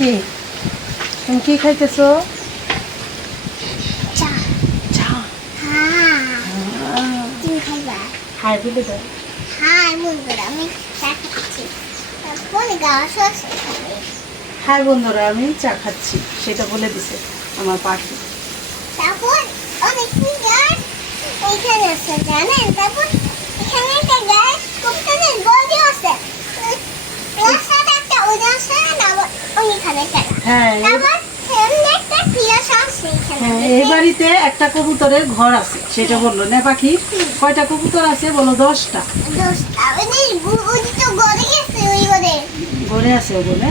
কি তুমি কি খাইতেছো? চা। চা। তুমি খাইবা? হাই বলে দাও। হাই বন্ধুরা, আমি চা খাচ্ছি। তারপর গাছ আছে। হাই বন্ধুরা, আমি চা খাচ্ছি, সেটা বলে দিছে আমার পাখি। তারপর অনেক গাছ এখানে আছে জানেন। তারপর এখানে একটা গাছ কবুতরের বডি আছে। রাস্তাতে একটা উড়ে আছে না ওইখানে একটা। হ্যাঁ তারপর সামনে একটা পিয়াস আছে এখানে। হ্যাঁ, এই বাড়িতে একটা কবুতরের ঘর আছে, সেটা বললো না পাখি। কয়টা কবুতর আছে বলো? 10টা। 10টা। ওই তো গড়ে গেছে ওই গড়ে। ঘরে আছে ওগুলো?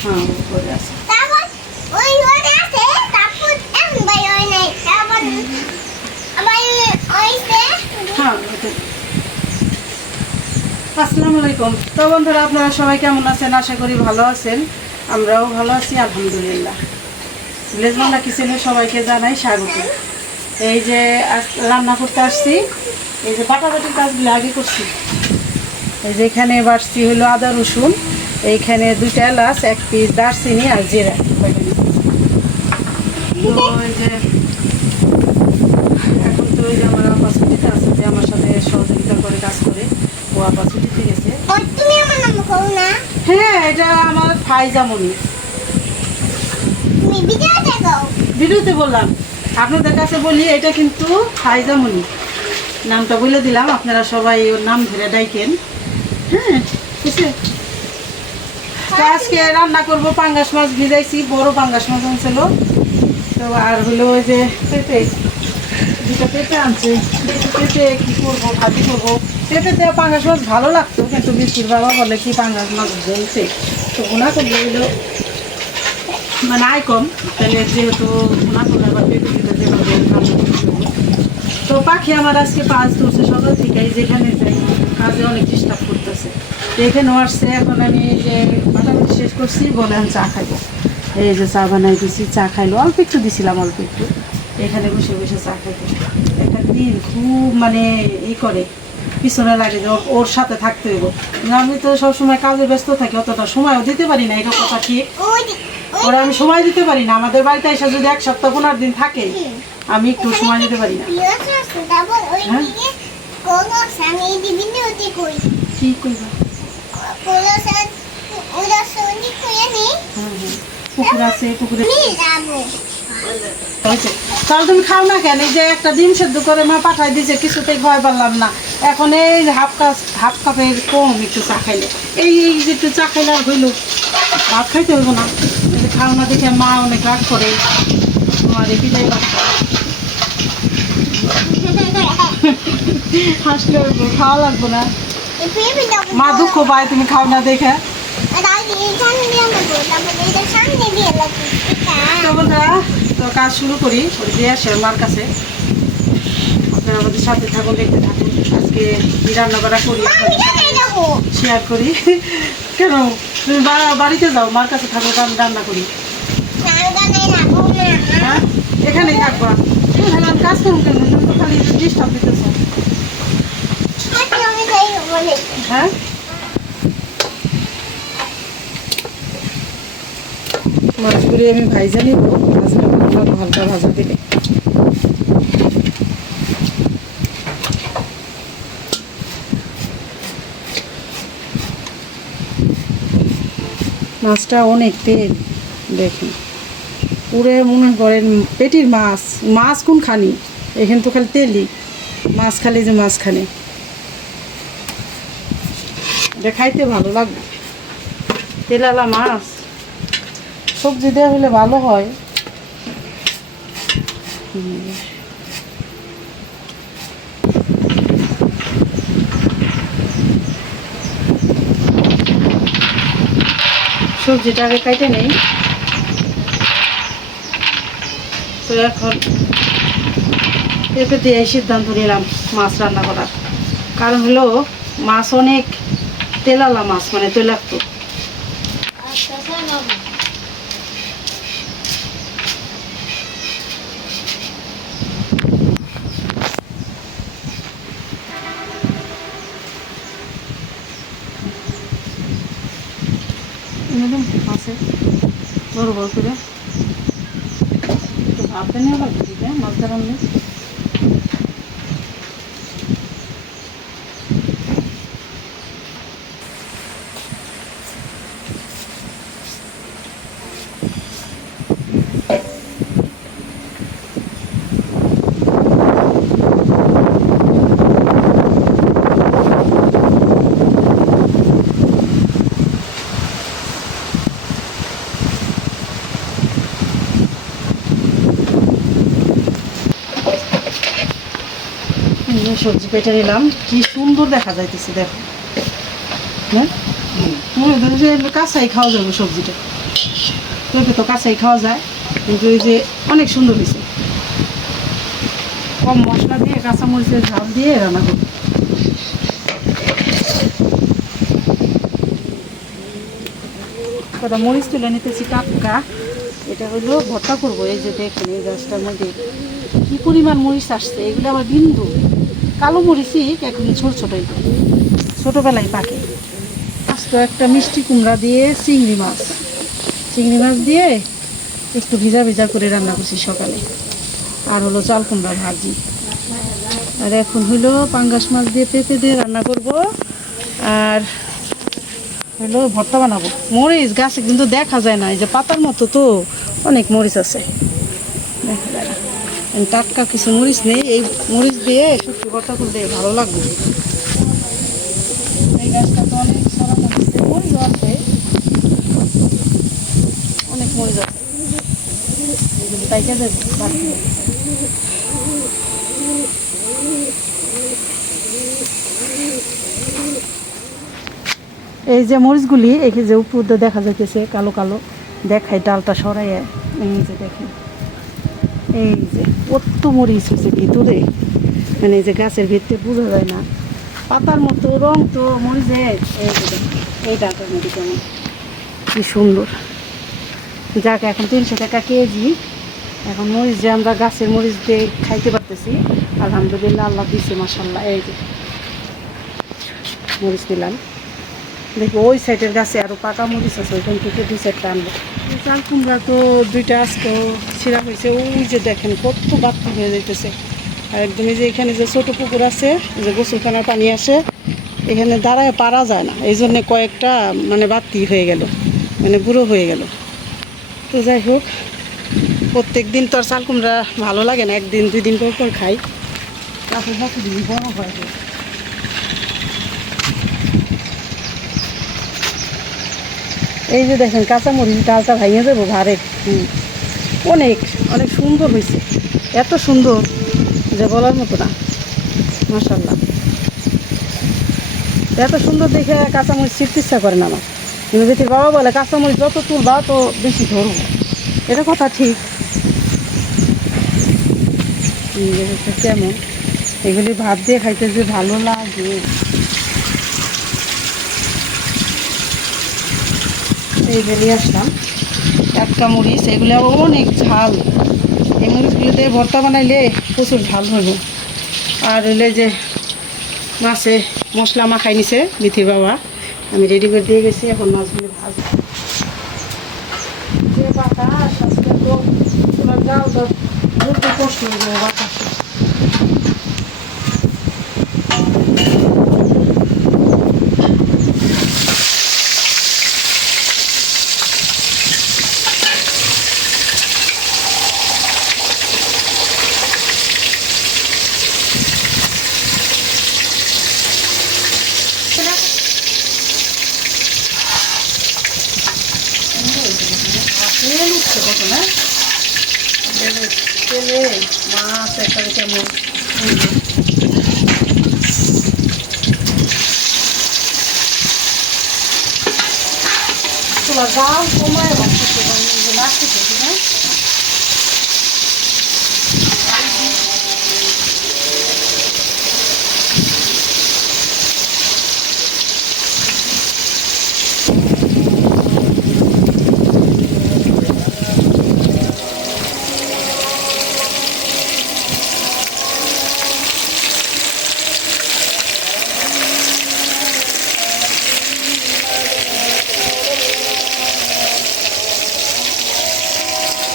হ্যাঁ ঘরে আছে। তারপর ওই গড়ে আছে। তারপর এখন ভাই ওই নাই। তারপর আবার ওইতে হ্যাঁ আসসালামু আলাইকুম। তো বন্ধুরা, আপনারা সবাই কেমন আছেন? আশা করি ভালো আছেন। আমরাও ভালো আছি আলহামদুলিল্লাহ। ভিলেজ বাংলা কিচেনে সবাইকে জানাই স্বাগত। এই যে রান্না করতে আসছি, এই যে বাটাবাটির কাজগুলো আগে করছি। এই যে এখানে বাড়ছি হলো আদা রসুন, এইখানে 2টা এলাচ, 1 পিস দারচিনি আর জিরা। তো এই যে এখন তো ওই যে আমার আপা ছুটিতে আছে, যে আমার সাথে সহযোগিতা করে কাজ করে, ও আপা ছুটিতে গেছে। ওই তুমি আমার নাম কও না। হ্যাঁ, এটা আমার ফাইজামনি। তুমি ভিডিওতে কও। ভিডিওতে বললাম, আপনাদের কাছে বলি এটা কিন্তু ফাইজামনি নামটা বলে দিলাম, আপনারা সবাই ওর নাম ধরে ডাইকেন। হ্যাঁ ঠিক আছে। তো আজকে রান্না করবো পাঙ্গাস মাছ ভিজাইছি, বড় পাঙ্গাস মাছ আনছিল। তো আর হলো ওই যে পেঁপে, 2টা পেঁপে আনছে। পেঁপে কী করবো, ভাজি করবো। পেঁপে দেওয়া পাঙ্গাস মাছ ভালো লাগতো, কিন্তু বৃষ্টির বাবা বলে কি পাঙ্গাস মাছ জ্বলছে, তো ওনা করলে হইলো মানে আয় কম, তাহলে যেহেতু ওনা করলে আবার পেঁপে দিতে যেভাবে রান্না করতে হবে। তো পাখি আমার আজকে 5 ধরছে সকাল থেকে, যেখানে যাই কাজে অনেক ডিস্টার্ব করতেছে। তো এখানেও আসছে। এখন আমি এই যে বাটাবাটি শেষ করছি, বলে আমি চা খাইবো। এই যে চা বানাই দিছি, চা খাইলো, অল্প একটু দিছিলাম, অল্প একটু। এখানে বসে বসে চা খাইবো। একটা দিন খুব মানে করে পিছনে লাগে যে ওর সাথে থাকতে হইব। আমি তো সবসময় কাজে ব্যস্ত থাকি, অতটা সময়ও দিতে পারি না, এটা কথা ঠিক। ওরা আমি সময় দিতে পারি না। আমাদের বাড়িতে এসে যদি 1 সপ্তাহ 15 দিন থাকে, আমি একটু সময় দিতে পারি না। তারপর ওই হ্যাঁ? দিকে কোন আমি এই ভিডিওতে কই। কি করবা? ওরা সঙ্গে কইয়া নেই। পুকুর আছে, পুকুরে আমি যাবো। হয়েছে। তাহলে তুমি খাও না কেন? এই যে একটা ডিম সেদ্ধ করে মা পাঠাই দিয়েছে, কিছুতেই খাওয়াই পারলাম না। এখন এই হাফ কাপের কম একটু চা খাইলে, এই যে একটু চা খাইলে আর হইল, ভাত খাইতে হইব না। এই যে খাও না দেখে মা অনেক রাগ করে, তোমার বিদায় বাচ্চা হাসলে হইব, খাওয়া লাগবো না। মা দুঃখ পায় তুমি খাও না দেখে। তো বন্ধুরা, তো কাজ শুরু করি, দিয়ে আসে মার কাছে। আপনারা আমাদের সাথে থাকুন, দেখতে থাকুন। আজকে কি রান্না বান্না করি শেয়ার করি। কেন তুমি বাড়িতে যাও, মার কাছে থাকো, আমি রান্না করি। হ্যাঁ, এখানেই থাকবা। আমি কাজ করুন কেন? তুমি তো খালি ডিস্টার্ব দিতেছ। হ্যাঁ, মাছগুলি আমি ভাইজা নিব, হালকা ভাজা দিলে। মাছটা অনেক তেল, দেখেন পুরে মনে করেন পেটির মাছ। মাছ কোনখানি? এখানে তো খালি তেলই, মাছ খালি যে মাছখানে। এটা খাইতে ভালো লাগবে, তেলালা মাছ। সবজি দেওয়া হলে ভালো হয়। সবজিটা আগে কাটে নেই। তো এখন পেঁপে দিয়ে সিদ্ধান্ত নিলাম মাছ রান্না করার। কারণ হলো মাছ অনেক তেলালা মাছ, মানে তৈলাক্ত। মাছের বড় বড় করে একটু ভাবতে নেওয়া লাগবে, ঠিক আছে মাছ ধরালে। সবজি কেটে নিলাম, কি সুন্দর দেখা যাইতেছে দেখো। হ্যাঁ কাঁচাই খাওয়া যাবে সবজিটা, তোকে তো কাঁচাই খাওয়া যায়, কিন্তু এই যে অনেক সুন্দর হয়েছে। কম মশলা দিয়ে কাঁচামরিচের ঝাল দিয়ে রান্না করব। কটা মরিচ তুলে নিতেছি টাটকা, এটা হলো ভর্তা করবো। এই যে দেখেন এই গাছটার মধ্যে কি পরিমাণ মরিচ আসছে, এগুলো আবার বিন্দু কালো মরিচই এখন ছোট ছোটই, ছোটোবেলায় পাকে। আস্ত একটা মিষ্টি কুমড়া দিয়ে চিংড়ি মাছ দিয়ে একটু ভিজা ভিজা করে রান্না করছি সকালে। আর হলো চাল কুমড়া ভাজি। আর এখন হলো পাঙ্গাস মাছ দিয়ে পেঁপে দিয়ে রান্না করব। আর হলো ভর্তা বানাবো। মরিচ গাছে কিন্তু দেখা যায় না, এই যে পাতার মতো তো অনেক মরিচ আছে, দেখা যায় না। টাটকা কিছু মরিচ নেই, এই মরিচ দিয়ে শুটকি ভর্তা করলে ভালো লাগবে। এই গাছটা তো অনেক সারা মরিচ আছে, অনেক মরিচ আছে, এগুলো তাইকা যাবে। এই যে মরিচগুলি এই যে উপর দিয়ে দেখা যাইতেছে কালো কালো, দেখাই ডালটা সরাইয়া। এই যে দেখেন এই যে কত মরিচ হয়েছে ভিতরে, মানে এই যে গাছের ভিতরে বোঝা যায় না, পাতার মতো রং তো মরিচের। এই যে দেখেন এই ডালটার মধ্যে কেমন কি সুন্দর। যাক এখন 300 টাকা কেজি। এখন মরিচ যে আমরা গাছের মরিচ দিয়ে খাইতে পারতেছি, আলহামদুলিল্লাহ, আল্লাহ দিচ্ছে মাশাআল্লাহ। এই যে মরিচ দিলাম, দেখো ওই সাইডের গাছে আরও পাকা মরিচ আছে, ওইখান থেকে 2-4টা আনবো। চাল কুমড়া তো 2টা আজকে ছিঁড়া হয়েছে, ওই যে দেখেন কত বাড়তি হয়ে যাইতেছে। আর একদম এই যে এখানে যে ছোটো পুকুর আছে, যে গোসলখানার পানি আসে, এখানে দাঁড়ায় পারা যায় না, এই জন্যে কয়েকটা মানে বাড়তি হয়ে গেল, মানে বুড়ো হয়ে গেল। তো যাই হোক, প্রত্যেক দিন তো আর চাল কুমড়া ভালো লাগে না, 1-2 দিন পর খাই, তারপর বাকি দিন বড় হয়। এই যে দেখেন কাঁচামরিচ ডালটা ভাঙিয়ে যাবো ঘাড়ে। অনেক অনেক সুন্দর হয়েছে, এত সুন্দর যে বলার মতো না, মাশাআল্লাহ। এত সুন্দর দেখে কাঁচামরিচ ছিঁড়তে ইচ্ছা করে না আমার, কিন্তু বেশির বাবা বলে কাঁচামরিচ যত তুলবা তো বেশি ধরবো, এটা কথা ঠিক। কেমন এগুলি ভাত দিয়ে খাইতে যে ভালো লাগে। এই যে নিয়ে আসলাম টাটকা মরিচ, এগুলো আবার অনেক ঝাল, এই মরিচগুলো দিয়ে ভর্তা বানাইলে প্রচুর ঝাল হবে। আর হইলে যে মাছে মশলা মাখাই নিছে বিথির বাবা, আমি রেডি করে দিয়ে গেছি, এখন মাছগুলো ভাজবো। যে বাতাস আজকে তো তোমার জাল তো বলতে কষ্ট হয়ে যাবে বাতাসে। তেল উঠছে কত না, তেলে মাছ একটা কেমন তোমার জাল কমায় বাড়তেছে, বাড়তেছে ঠিক না।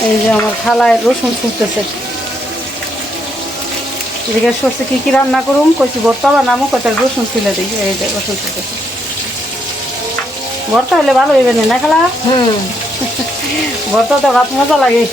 এই যে আমার খালায় রসুন ছুটতেছে, জিজ্ঞেস করছে কী কী রান্না করুম, কইছি ভর্তা বানামো, কয়টা রসুন ছিলে দিই। এই যে রসুন ছুটতেছে, ভর্তা হলে ভালো হইবে না খালা? ভর্তা তো ভাত মজা লাগে।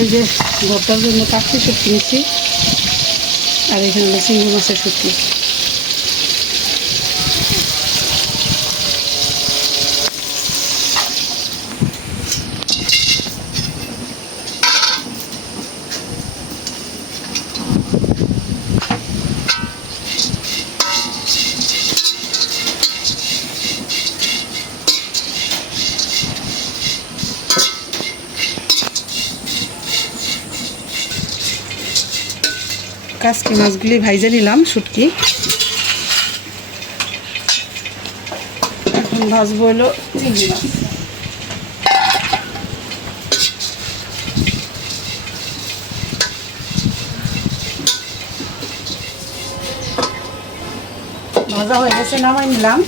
এই যে ভর্তার জন্য কাচ্চি শুটকি নিচ্ছি, আর এখানে হলো চিংড়ি মাছের শুটকি। কাচকি মাছগুলি ভাইজে নিলাম, শুটকি। এখন ভাজবো হলো চিংড়ি মাছ। ভাজা হয়ে গেছে, নামাই নিলাম।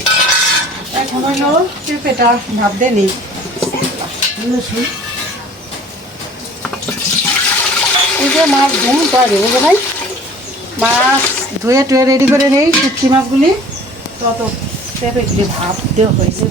এখন হইলো পেঁপেটা ভাত দিয়ে নিই। এই যে মাছ ধুম পারে, বুঝো নাই? মাছ ধুয়ে টুয়ে রেডি করে নেই শুটকি মাছগুলি, তত পেঁপেগুলি ভাত দেওয়া হয়েছে।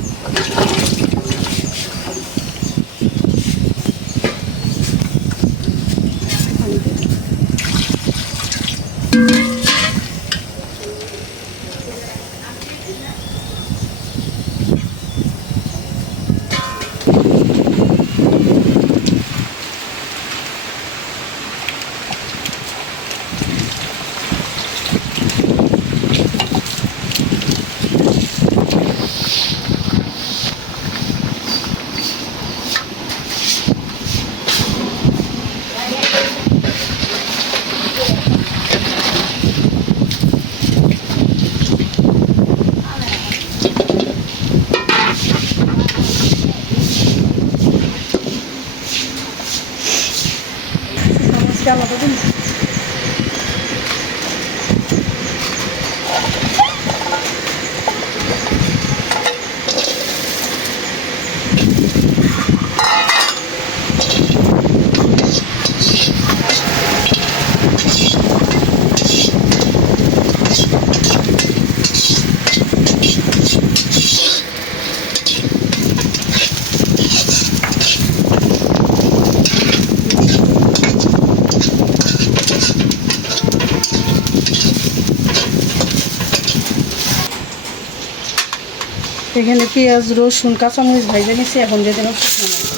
এখানে পেঁয়াজ, রসুন, কাঁচামরিচ ভাইজে নিচ্ছি। এখন দিয়ে দিলাম শুকনো মরিচ।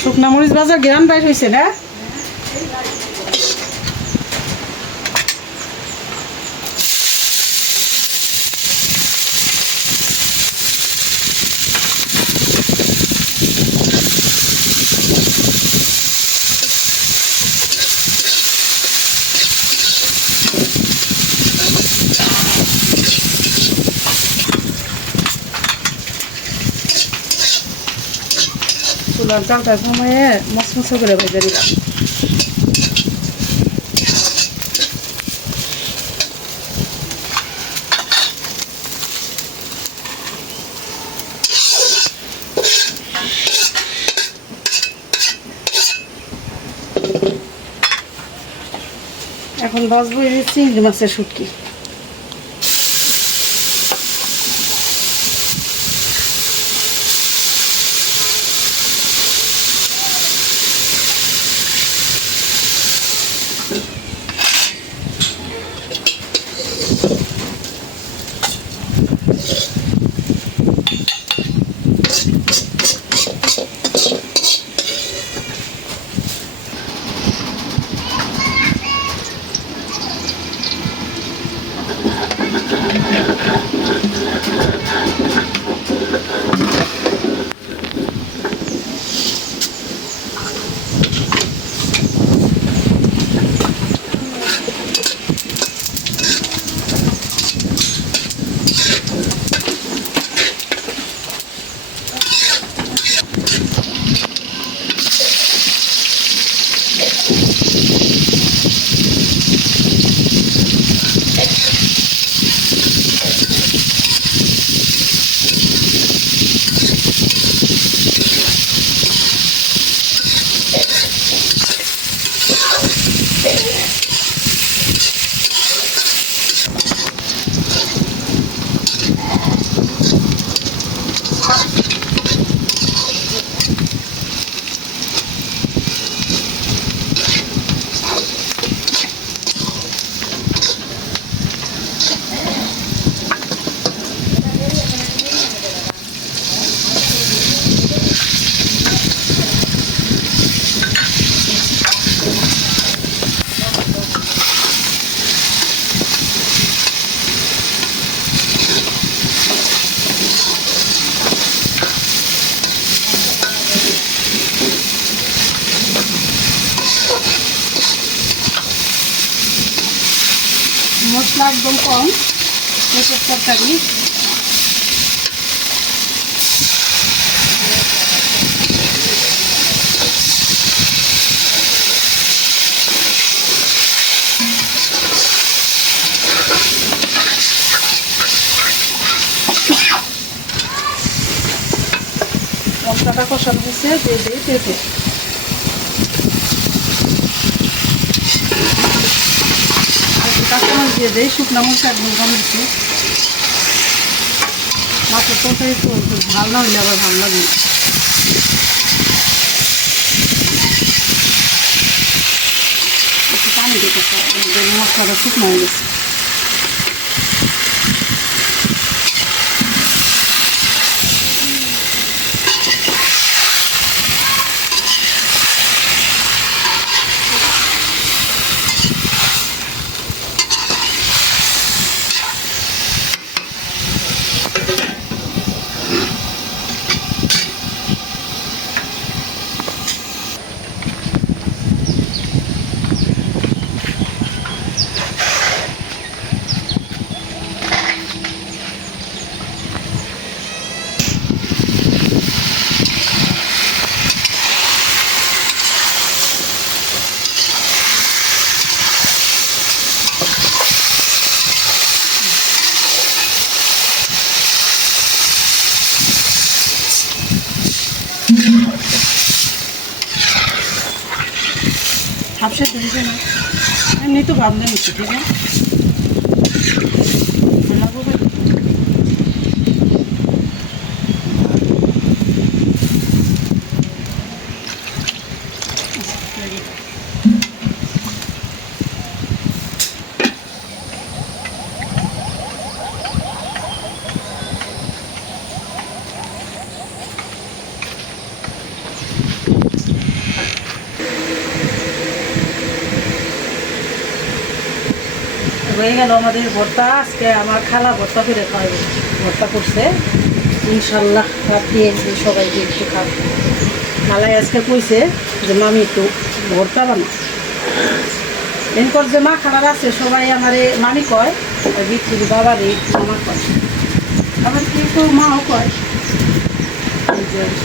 শুকনা মরিচ ভাজার গ্রান বাইর হয়েছে না? চুলার জালটা কমিয়ে মশমশো করে ভেজে দিলাম। এখন ভাজবো এই চিংড়ি মাছের শুটকি। মশলা একদম কম, পেঁপের তরকারি। মশলাটা কষানো হচ্ছে, দিয়ে দিই পেঁপে। আর কাঁচামরিচ দিয়ে দিই, শুকনো মরিচ একদম কম দিচ্ছি। মাছের তরকারি তো ভালো না হইলে আবার ভালো লাগে। একটু পানি দিতে মশলাটা শুকনো হয়ে গেছে। হাফসে দিয়েছে না, এমনি তো ভাবলে নিচ্ছি, ঠিক আছে। হয়ে গেল আমাদের ভর্তা। আজকে আমার খালা ভর্তা করে খাওয়াবে, ভর্তা করছে ইনশাল্লাহ। দিয়ে সবাইকে একটু খাব। খালাই আজকে কইছে যে মামি একটু ভর্তা বানা। এরপর যে মা খালার আছে সবাই আমারে মামি কয়, বিক্রি বাবারে মামা কয়, আবার কেউ মাও কয়।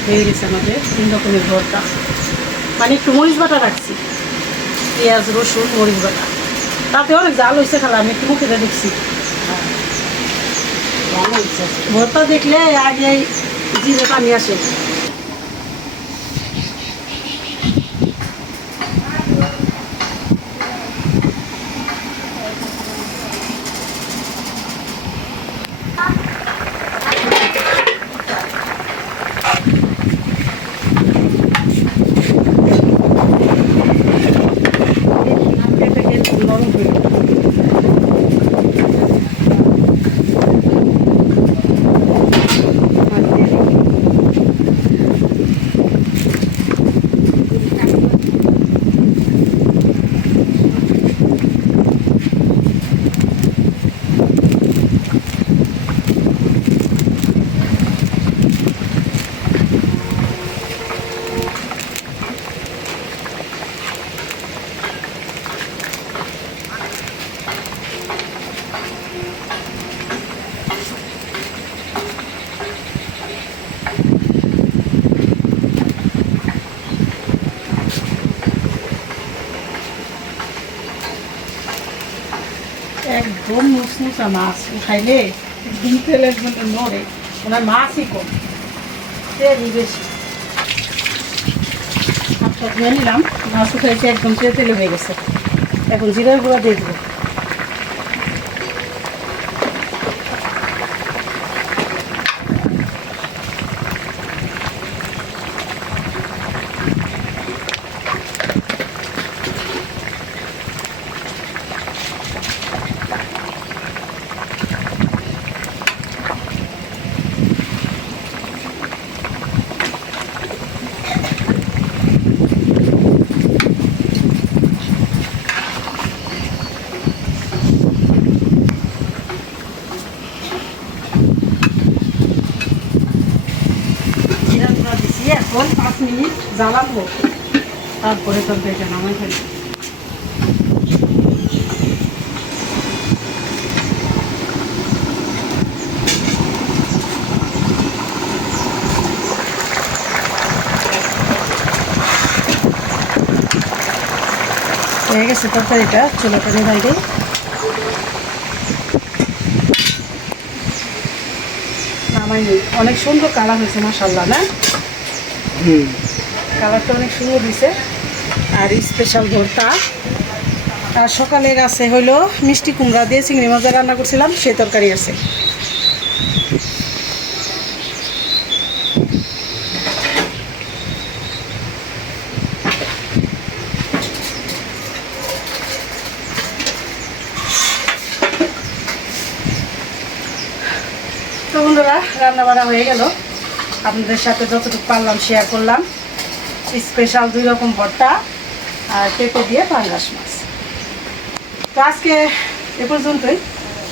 হয়ে গেছে আমাদের 3 রকমের ভর্তা, মানে একটু মরিচ বাটা রাখছি, পেঁয়াজ রসুন মরিচ বাটা। তাতে অনেক জাল হয়েছে, খালা আমি একটু মুখে দেখছি। ভর্তা দেখলে আগে জিরে পানি আসে। নরম হয়ে একদম মুসমুসা মাছ খাইলে একদম তেলের মধ্যে নড়ে, ওনার মাছই কম, তেলই বেশি। হাতটা ধুয়ে নিলাম, মাছ উঠাইছে একদম তেলে হয়ে গেছে। এখন জিরার গুঁড়া দিয়ে দেবো। এখন 5 মিনিট জ্বালাবো, তারপরে তরকারিটা নামাই ফেলবো। হয়ে গেছে তরকারিটা, চুলাটা বাইরে। নামাই নেই, অনেক সুন্দর কালার হয়েছে মাশাআল্লাহ না? কালারটা অনেক সুন্দর দিছে। আর স্পেশাল ভর্তা। আর সকালের আছে হইলো মিষ্টি কুমড়া দিয়ে চিংড়ি মাছ রান্না করছিলাম, সেই তরকারি আছে। তো বন্ধুরা, রান্না বান্না হয়ে গেল। আপনাদের সাথে যতটুকু পারলাম শেয়ার করলাম। স্পেশাল 2 রকম ভর্তা আর পেঁপে দিয়ে পাঙ্গাস মাছ। তো আজকে এ পর্যন্তই।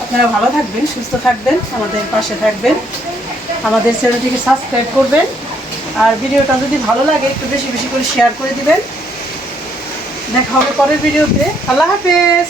আপনারা ভালো থাকবেন, সুস্থ থাকবেন, আমাদের পাশে থাকবেন, আমাদের চ্যানেলটিকে সাবস্ক্রাইব করবেন। আর ভিডিওটা যদি ভালো লাগে একটু বেশি বেশি করে শেয়ার করে দিবেন। দেখা হবে পরের ভিডিওতে। আল্লাহ হাফেজ।